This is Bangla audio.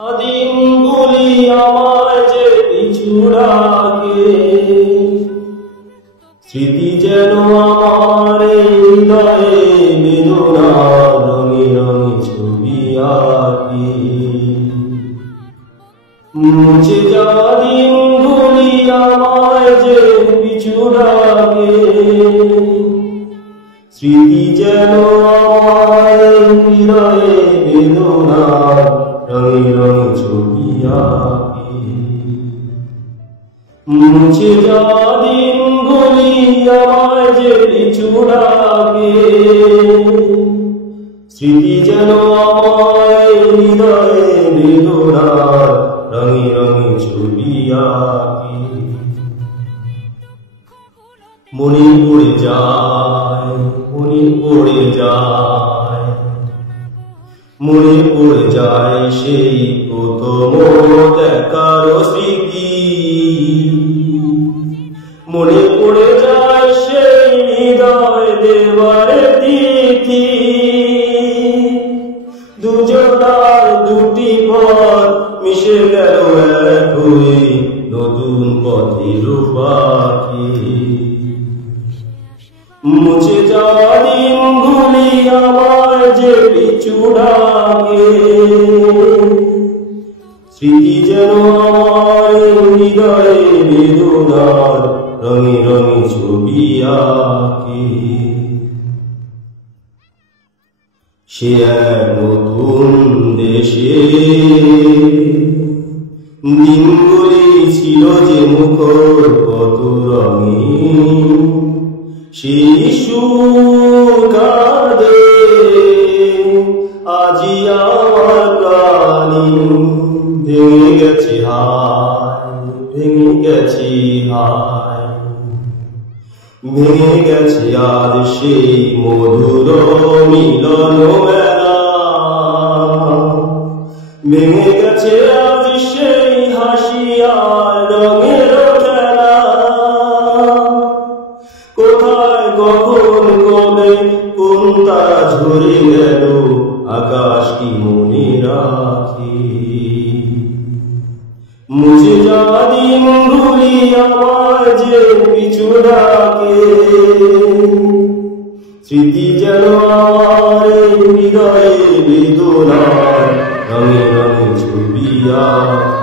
দিনগুলি আমায় যে পিছু ডাকে, স্মৃতি যেন আমার হৃদয়ে বেদনা রঙে রঙে ছবি আঁকে। মুছে যাওয়া দিনগুলি আমায় যে পিছু ডাকে, স্মৃতি যেন আমার হৃদয়ে বেদনা রঙে রঙে ছবি আঁকে। মুছে যাওয়া দিনগুলি আমায় যে পিছু ডাকে, স্মৃতি যেন আমার হৃদয়ে বেদনা রঙে রঙে ছবি আঁকে। মনে পড়ে যায়, মনে পড়ে যায়, মনে পড়ে যায় সেই প্রথম দেখার স্মৃতি। মনে পড়ে যায় সেই হৃদয় দেওয়ার তিথি। দুজনার দুটি পথ মিশে গেল এক হয়ে নতুন পথের পাখি। মুছে যাওয়া দিনগুলি আমার যে পিছু ডাকে, স্মৃতি যেন আমার হৃদয়ে বেদনার রঙে রঙে ছবি আঁকে। সে এক নতুন দেশে দিনগুলি ছিল যে মুখর কত রঙিন। সেই সুর কাঁদে আজি আমার প্রাণী। ভেঙে গেছে হায়, ভেঙে গেছে হায়, ভেঙে গেছে আজ সেই মধুর মিলন মেলা। ভেঙে গেছে আজ সেই হাসি আর রঙের খেলা। কোথায় কখন কবে কোন তারা ঝরে গেল, আকাশ কি মনে রাখি। মুছে যাওয়া দিনগুলি আমার যে পিছু ডাকে, স্মৃতি যেন আমার হৃদয়ে বেদনা রঙে রঙে ছবি আঁকে।